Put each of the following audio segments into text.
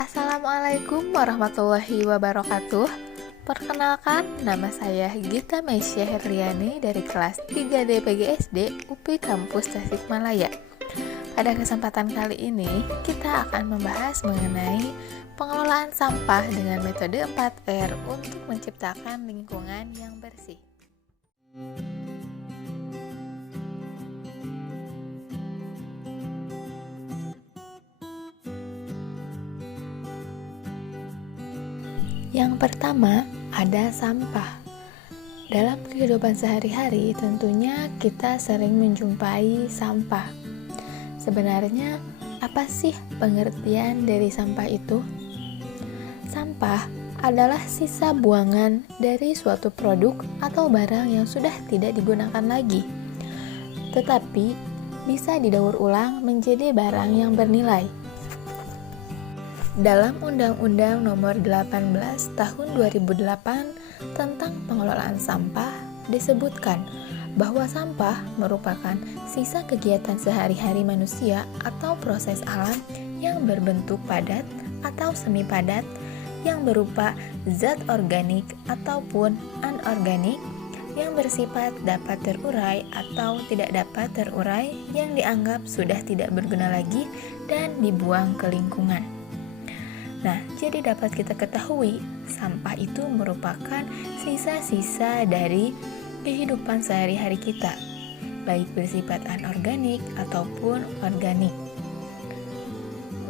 Assalamualaikum warahmatullahi wabarakatuh. Perkenalkan, nama saya Gita Meisya Herliani dari kelas 3D PGSD UPI Kampus Tasikmalaya. Pada kesempatan kali ini, kita akan membahas mengenai pengelolaan sampah dengan metode 4R untuk menciptakan lingkungan yang bersih. Yang pertama, ada sampah. Dalam kehidupan sehari-hari, tentunya kita sering menjumpai sampah. Sebenarnya, apa sih pengertian dari sampah itu? Sampah adalah sisa buangan dari suatu produk atau barang yang sudah tidak digunakan lagi, tetapi bisa didaur ulang menjadi barang yang bernilai. Dalam Undang-Undang Nomor 18 Tahun 2008 tentang pengelolaan sampah disebutkan bahwa sampah merupakan sisa kegiatan sehari-hari manusia atau proses alam yang berbentuk padat atau semi padat yang berupa zat organik ataupun anorganik yang bersifat dapat terurai atau tidak dapat terurai yang dianggap sudah tidak berguna lagi dan dibuang ke lingkungan. Nah, jadi dapat kita ketahui, sampah itu merupakan sisa-sisa dari kehidupan sehari-hari kita, baik bersifat anorganik ataupun organik.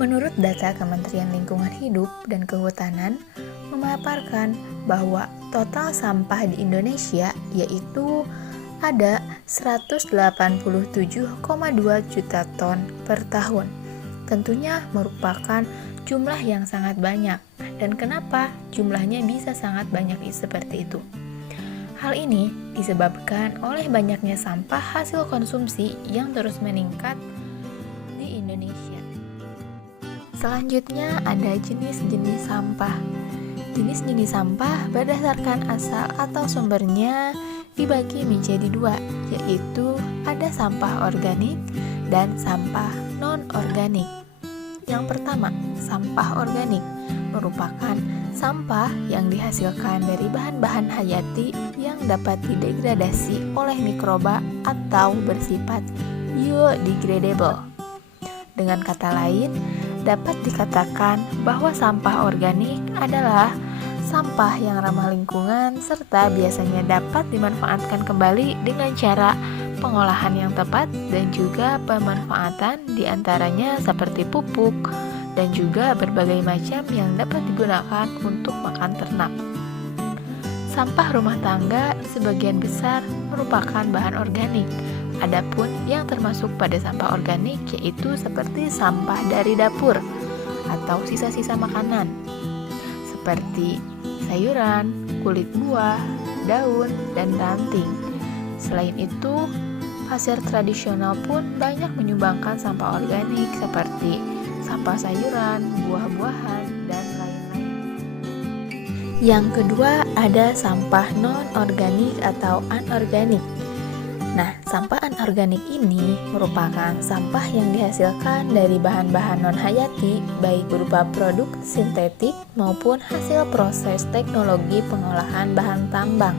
Menurut data Kementerian Lingkungan Hidup dan Kehutanan, memaparkan bahwa total sampah di Indonesia yaitu ada 187,2 juta ton per tahun. Tentunya merupakan jumlah yang sangat banyak. Dan kenapa jumlahnya bisa sangat banyak seperti itu? Hal ini disebabkan oleh banyaknya sampah hasil konsumsi yang terus meningkat di Indonesia. Selanjutnya ada jenis-jenis sampah. Jenis-jenis sampah berdasarkan asal atau sumbernya dibagi menjadi dua, yaitu ada sampah organik dan sampah non-organik. Yang pertama, sampah organik merupakan sampah yang dihasilkan dari bahan-bahan hayati yang dapat didegradasi oleh mikroba atau bersifat biodegradable. Dengan kata lain, dapat dikatakan bahwa sampah organik adalah sampah yang ramah lingkungan serta biasanya dapat dimanfaatkan kembali dengan cara pengolahan yang tepat dan juga pemanfaatan diantaranya seperti pupuk dan juga berbagai macam yang dapat digunakan untuk makan ternak. Sampah rumah tangga sebagian besar merupakan bahan organik. Adapun yang termasuk pada sampah organik yaitu seperti sampah dari dapur atau sisa-sisa makanan seperti sayuran, kulit buah, daun, dan ranting. Selain itu, pasar tradisional pun banyak menyumbangkan sampah organik seperti sampah sayuran, buah-buahan, dan lain-lain. Yang kedua ada sampah non-organik atau anorganik. Nah, sampah anorganik ini merupakan sampah yang dihasilkan dari bahan-bahan non-hayati baik berupa produk sintetik maupun hasil proses teknologi pengolahan bahan tambang.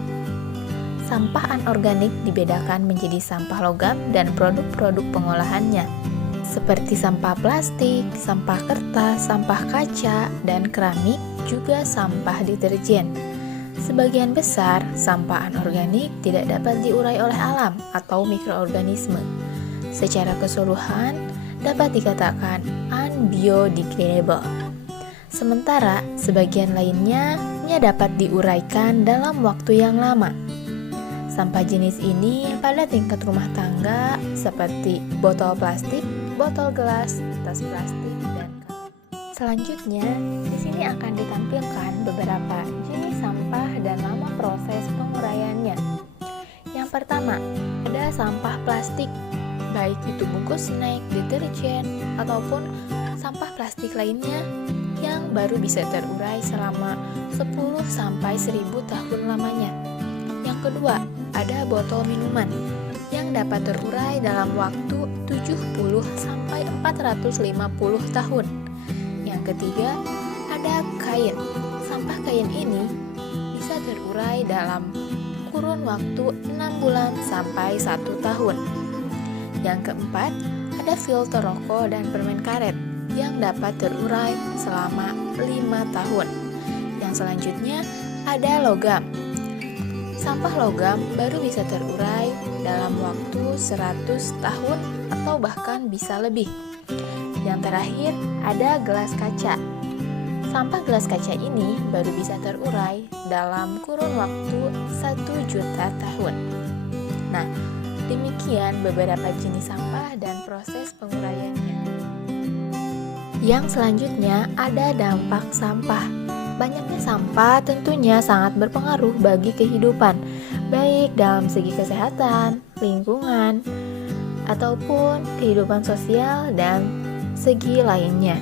Sampah anorganik dibedakan menjadi sampah logam dan produk-produk pengolahannya, seperti sampah plastik, sampah kertas, sampah kaca, dan keramik, juga sampah deterjen. Sebagian besar sampah anorganik tidak dapat diurai oleh alam atau mikroorganisme. Secara keseluruhan dapat dikatakan unbiodegradable. Sementara sebagian lainnya dapat diuraikan dalam waktu yang lama. Sampah jenis ini pada tingkat rumah tangga seperti botol plastik, botol gelas, tas plastik, dan kain. Selanjutnya, di sini akan ditampilkan beberapa jenis sampah dan nama proses penguraiannya. Yang pertama, ada sampah plastik, baik itu bungkus snack, deterjen, ataupun sampah plastik lainnya yang baru bisa terurai selama 10-1000 tahun lamanya. Yang kedua, ada botol minuman yang dapat terurai dalam waktu 70-450 tahun. Yang ketiga, kain. Sampah kain ini bisa terurai dalam kurun waktu 6 bulan sampai 1 tahun. Yang keempat, ada filter rokok dan permen karet yang dapat terurai selama 5 tahun. Yang selanjutnya ada logam. Sampah logam baru bisa terurai dalam waktu 100 tahun atau bahkan bisa lebih. Yang terakhir ada gelas kaca. Sampah gelas kaca ini baru bisa terurai dalam kurun waktu 1 juta tahun. Nah, demikian beberapa jenis sampah dan proses penguraiannya. Yang selanjutnya ada dampak sampah. Banyaknya sampah tentunya sangat berpengaruh bagi kehidupan, baik dalam segi kesehatan, lingkungan, ataupun kehidupan sosial dan segi lainnya.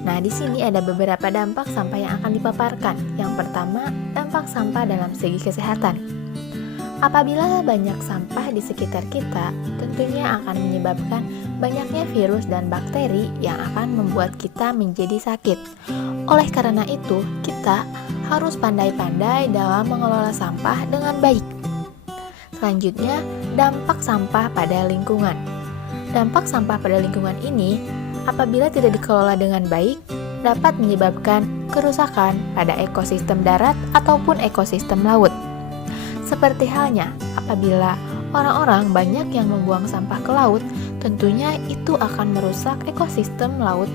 Nah, di sini ada beberapa dampak sampah yang akan dipaparkan. Yang pertama, dampak sampah dalam segi kesehatan. Apabila banyak sampah di sekitar kita, tentunya akan menyebabkan banyaknya virus dan bakteri yang akan membuat kita menjadi sakit. Oleh karena itu, kita harus pandai-pandai dalam mengelola sampah dengan baik. Selanjutnya, dampak sampah pada lingkungan. Dampak sampah pada lingkungan ini, apabila tidak dikelola dengan baik, dapat menyebabkan kerusakan pada ekosistem darat ataupun ekosistem laut. Seperti halnya apabila orang-orang banyak yang membuang sampah ke laut, tentunya itu akan merusak ekosistem laut.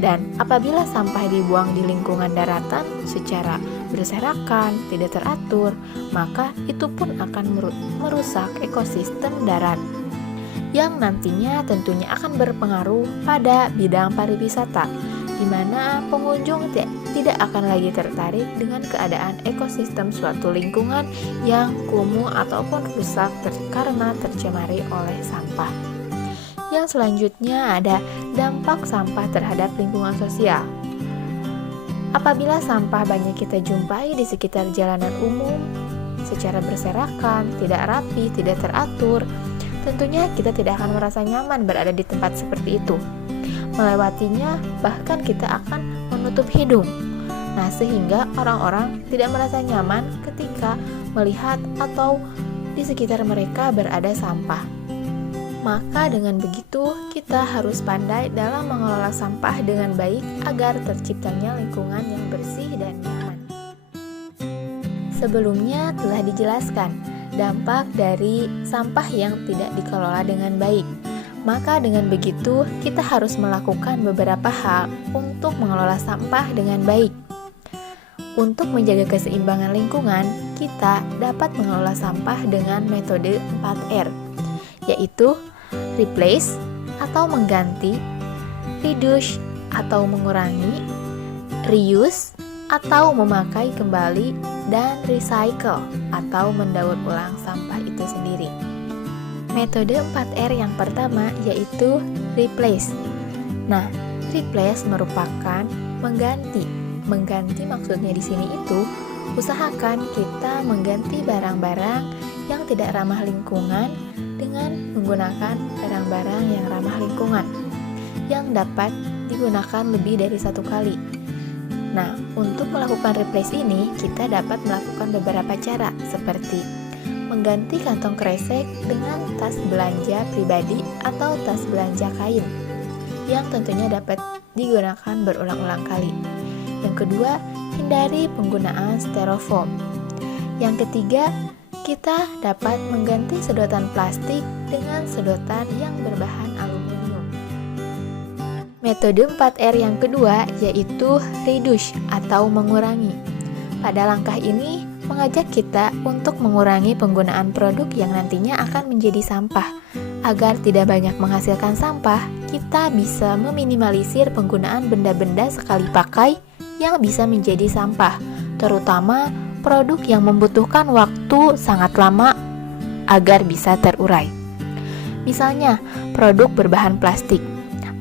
Dan apabila sampah dibuang di lingkungan daratan secara berserakan, tidak teratur, maka itu pun akan merusak ekosistem darat, yang nantinya tentunya akan berpengaruh pada bidang pariwisata, di mana pengunjung tidak akan lagi tertarik dengan keadaan ekosistem suatu lingkungan yang kumuh ataupun rusak karena tercemari oleh sampah. Yang selanjutnya ada dampak sampah terhadap lingkungan sosial. Apabila sampah banyak kita jumpai di sekitar jalanan umum secara berserakan, tidak rapi, tidak teratur, tentunya kita tidak akan merasa nyaman berada di tempat seperti itu. Melewatinya bahkan kita akan menutup hidung. Nah, sehingga orang-orang tidak merasa nyaman ketika melihat atau di sekitar mereka berada sampah. Maka dengan begitu, kita harus pandai dalam mengelola sampah dengan baik agar terciptanya lingkungan yang bersih dan nyaman. Sebelumnya telah dijelaskan dampak dari sampah yang tidak dikelola dengan baik. Maka dengan begitu, kita harus melakukan beberapa hal untuk mengelola sampah dengan baik. Untuk menjaga keseimbangan lingkungan, kita dapat mengelola sampah dengan metode 4R, yaitu replace atau mengganti, reduce atau mengurangi, reuse atau memakai kembali, dan recycle atau mendaur ulang sampah itu sendiri. Metode 4R yang pertama yaitu replace. Nah, replace merupakan mengganti. Mengganti maksudnya di sini itu usahakan kita mengganti barang-barang yang tidak ramah lingkungan dengan menggunakan barang-barang yang ramah lingkungan yang dapat digunakan lebih dari satu kali. Nah, untuk melakukan replace ini kita dapat melakukan beberapa cara seperti mengganti kantong kresek dengan tas belanja pribadi atau tas belanja kain yang tentunya dapat digunakan berulang-ulang kali. Yang kedua, hindari penggunaan styrofoam. Yang ketiga, kita dapat mengganti sedotan plastik dengan sedotan yang berbahan aluminium. Metode 4R yang kedua yaitu reduce atau mengurangi. Pada langkah ini mengajak kita untuk mengurangi penggunaan produk yang nantinya akan menjadi sampah. Agar tidak banyak menghasilkan sampah, kita bisa meminimalisir penggunaan benda-benda sekali pakai yang bisa menjadi sampah, terutama produk yang membutuhkan waktu sangat lama agar bisa terurai. Misalnya, produk berbahan plastik.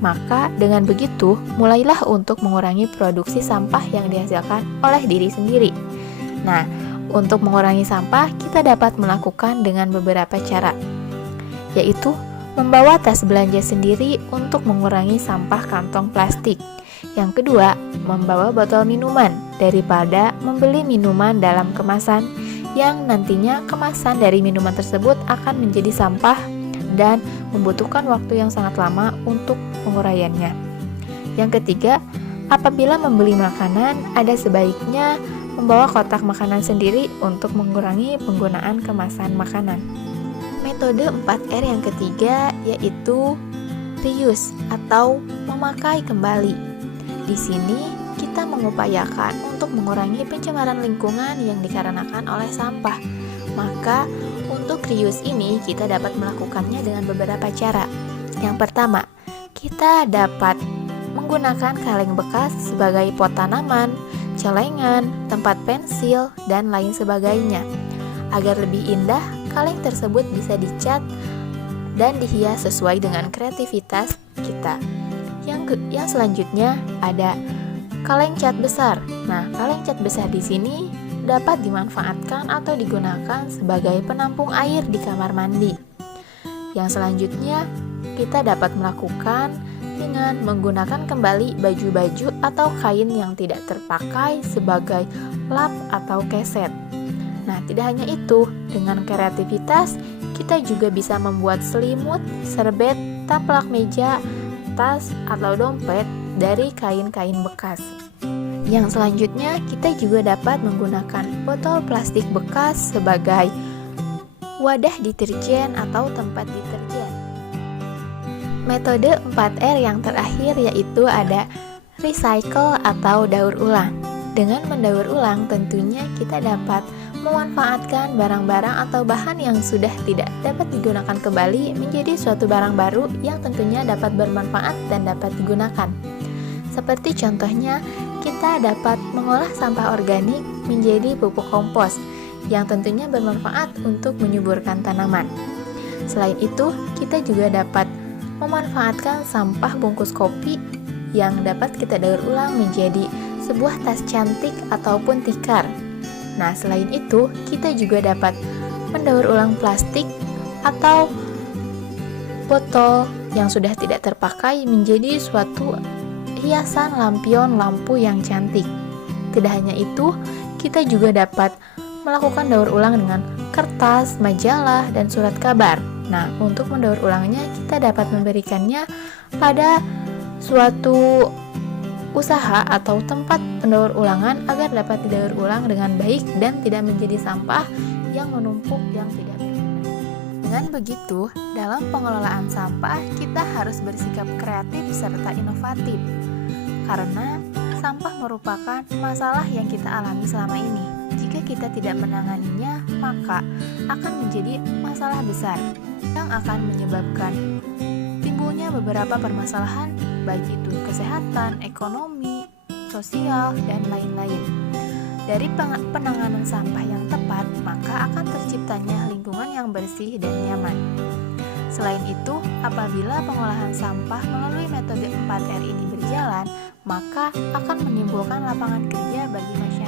Maka dengan begitu, mulailah untuk mengurangi produksi sampah yang dihasilkan oleh diri sendiri. Nah, untuk mengurangi sampah, kita dapat melakukan dengan beberapa cara, yaitu membawa tas belanja sendiri untuk mengurangi sampah kantong plastik. Yang kedua, membawa botol minuman daripada membeli minuman dalam kemasan yang nantinya kemasan dari minuman tersebut akan menjadi sampah dan membutuhkan waktu yang sangat lama untuk penguraiannya. Yang ketiga, apabila membeli makanan, ada sebaiknya membawa kotak makanan sendiri untuk mengurangi penggunaan kemasan makanan. Metode 4R yang ketiga yaitu reuse atau memakai kembali. Di sini kita mengupayakan untuk mengurangi pencemaran lingkungan yang dikarenakan oleh sampah. Maka untuk reuse ini kita dapat melakukannya dengan beberapa cara. Yang pertama, kita dapat menggunakan kaleng bekas sebagai pot tanaman, celengan, tempat pensil, dan lain sebagainya. Agar lebih indah, kaleng tersebut bisa dicat dan dihias sesuai dengan kreativitas kita. Yang selanjutnya ada kaleng cat besar. Nah, kaleng cat besar di sini dapat dimanfaatkan atau digunakan sebagai penampung air di kamar mandi. Yang selanjutnya, kita dapat melakukan dengan menggunakan kembali baju-baju atau kain yang tidak terpakai sebagai lap atau keset. Nah, tidak hanya itu, dengan kreativitas kita juga bisa membuat selimut, serbet, taplak meja, tas, atau dompet dari kain-kain bekas. Yang selanjutnya, kita juga dapat menggunakan botol plastik bekas sebagai wadah deterjen atau tempat deterjen. Metode 4R yang terakhir yaitu ada recycle atau daur ulang. Dengan mendaur ulang tentunya kita dapat memanfaatkan barang-barang atau bahan yang sudah tidak dapat digunakan kembali menjadi suatu barang baru yang tentunya dapat bermanfaat dan dapat digunakan. Seperti contohnya, kita dapat mengolah sampah organik menjadi pupuk kompos yang tentunya bermanfaat untuk menyuburkan tanaman. Selain itu, kita juga dapat memanfaatkan sampah bungkus kopi yang dapat kita daur ulang menjadi sebuah tas cantik ataupun tikar. Nah, selain itu, kita juga dapat mendaur ulang plastik atau botol yang sudah tidak terpakai menjadi suatu hiasan lampion lampu yang cantik. Tidak hanya itu, kita juga dapat melakukan daur ulang dengan kertas, majalah, dan surat kabar. Nah, untuk mendaur ulangnya, kita dapat memberikannya pada suatu usaha atau tempat pendaur ulangan agar dapat didaur ulang dengan baik dan tidak menjadi sampah yang menumpuk yang tidak berguna. Dengan begitu, dalam pengelolaan sampah kita harus bersikap kreatif serta inovatif karena sampah merupakan masalah yang kita alami selama ini. Jika kita tidak menanganinya, maka akan menjadi masalah besar yang akan menyebabkan timbulnya beberapa permasalahan, baik itu kesehatan, ekonomi, sosial, dan lain-lain. Dari penanganan sampah yang tepat, maka akan terciptanya lingkungan yang bersih dan nyaman. Selain itu, apabila pengolahan sampah melalui metode 4R ini berjalan, maka akan menimbulkan lapangan kerja bagi masyarakat